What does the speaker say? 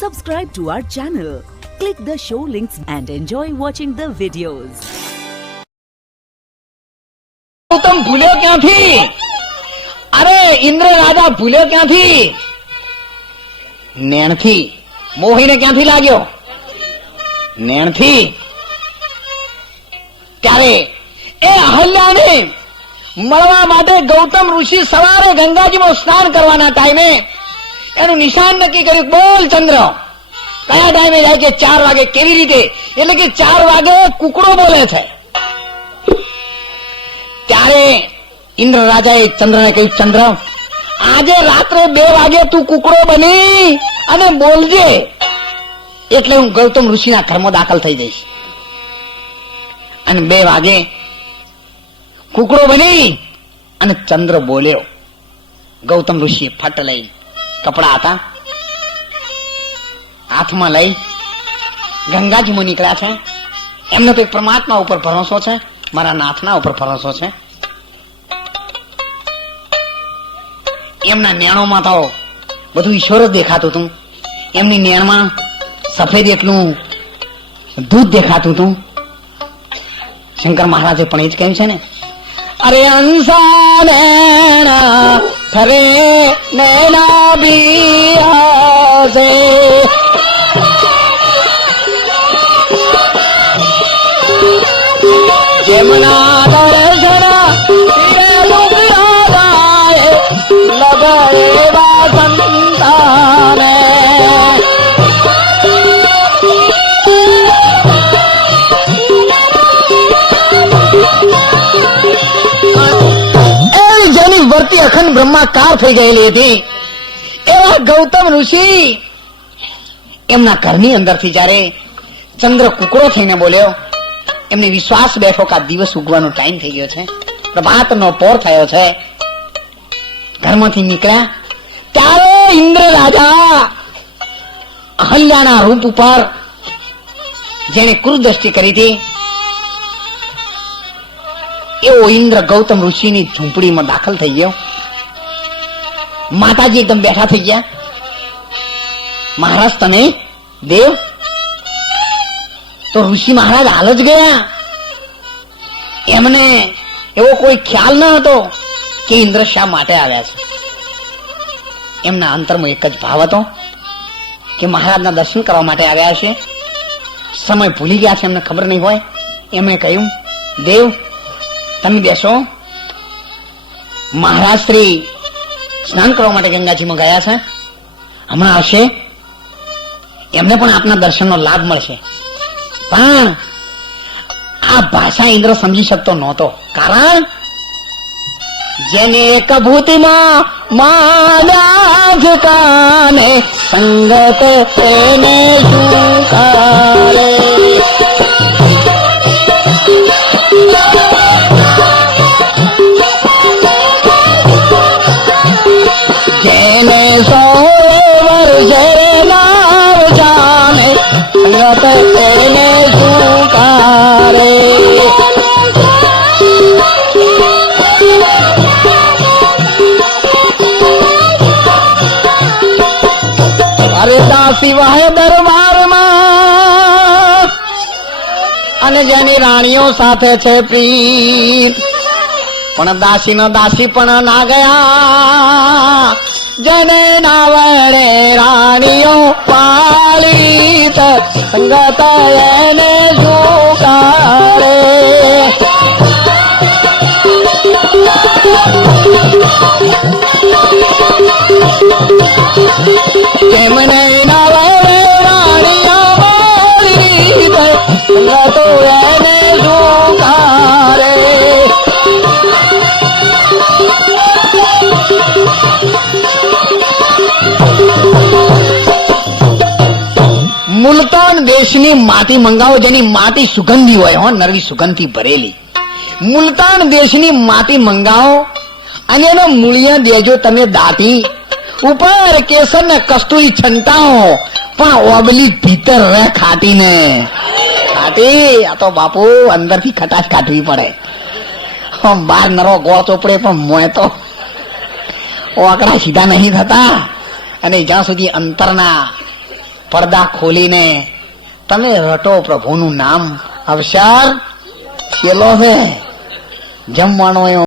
Subscribe to our channel, click the show links and enjoy watching the videos. Gautam ભૂલ્યો ક્યાંથી? અરે ઇન્દ્ર રાજા ભૂલ્યો ક્યાંથી? નેણથી. મોહીને ક્યાંથી લાગ્યો? નેણથી. ત્યારે એ અહલ્યાને મળવા માટે ગૌતમ ઋષિ સવારે ગંગાજીમાં સ્નાન કરવાના ટાઈમે એનું નિશાન નક્કી કર્યું. બોલ ચંદ્ર, કયા ટાઈમે જાય કે 4 વાગે. કેવી રીતે? એટલે કે 4 વાગે કુકડો બોલે છે. ત્યારે ઇન્દ્ર રાજાએ ચંદ્રને કહ્યું, ચંદ્ર આજે રાત્રે 2 વાગે તું કુકડો બની અને બોલજે, એટલે હું ગૌતમ ઋષિના ઘરમાં દાખલ થઈ જઈશ. અને 2 વાગે કુકડો બની અને ચંદ્ર બોલ્યો. ગૌતમ ઋષિએ ફટ લઈ કપડા હતા હાથમાં લઈ ગંગાજીમાં નીકળ્યા છે. એમને તો એક પરમાત્મા ઉપર ભરોસો છે, મારા નાથના ઉપર ભરોસો છે. એમના નેણોમાં તો બધું ઈશ્વર જ દેખાતું હતું. એમની નેણમાં સફેદ એટલું દૂધ દેખાતું હતું. શંકર મહારાજે પણ એ જ કહ્યું છે ને, અરે અંસા નૈના ખરે નૈના બિયાસે જેમના દર્શન લગરેવા સંતાને. જેની વર્તી અખંડ બ્રહ્માકાર થઈ ગયેલી હતી એવા ગૌતમ ઋષિ એમના ઘરની અંદરથી જયારે ચંદ્ર કુકડો થઈને બોલ્યો, એમને વિશ્વાસ બેઠો કે આ દિવસ ઉગવાનો ટાઈમ થઈ ગયો છે, પ્રભાતનો પોર થયો છે. ઘરમાંથી નીકળ્યા ત્યારે ઇન્દ્ર રાજા અહલ્યાના રૂપ ઉપર જેને ક્રૂરદ્રષ્ટિ કરી હતી એવો ઇન્દ્ર ગૌતમ ઋષિની ઝૂંપડીમાં દાખલ થઈ ગયો. માતાજી એકદમ બેઠા થઈ ગયા. મહારાજ તમે દેવ? તો ઋષિ મહારાજ હાલ જ ગયા. એમને એવો કોઈ ખ્યાલ ન હતો કે ઇન્દ્ર શા માટે આવ્યા છે. એમના અંતરમાં એક જ ભાવ હતો કે મહારાજના દર્શન કરવા માટે આવ્યા છે. સમય ભૂલી ગયા છે, એમને ખબર નહીં હોય. એમણે કહ્યું, દેવ તમે બેસો. મહારાજ શ્રી સ્નાન કરવા માટે ગંગાજીમાં ગયા છે, હમણાં આવશે. એમને પણ આપના દર્શનનો લાભ મળશે. પણ આ ભાષા ઇન્દ્ર સમજી શકતો નહોતો. કારણ જેને કભૂતિમાં મારા કાને સંગત તેને શું કરે. જેને 100 વર્ષે નાવ જાને સંગત તેને શું કરે. અરે દાસી વાહે દરબારમાં અને જેની રાણીઓ સાથે છે પ્રીત, પણ દાસી નો દાસી પણ ના ગયા. જને ના વડે રાણીઓ પાળી સંગત એને શું કરે. કેમને ના વડે રાણીઓ પાળી સંગત એને શું કરે. મુલતાન દેશની માટી મંગાવો, જેની માટી સુગંધી હોય, હો નરવી સુગંધથી ભરેલી. મુલતાન દેશની માટી મંગાવો અને એનો મૂળિયા દેજો તમે દાટી. ઉપર કેસર ને કસ્તુરી છંટાઓ, પણ ઓબલી ભીતર રહે ખાટી ને ખાટી. આ તો બાપુ અંદરથી ખટાશ કાઢવી પડે. બહાર નરો ગોળ ચોપડે પણ મોય તો ઓકડા સીધા નહીં થતા. અને જ્યાં સુધી અંતરના પડદા ખોલીને તમે રટો પ્રભુનું નામ. અવસર છેલ્લો છે જમવાનો.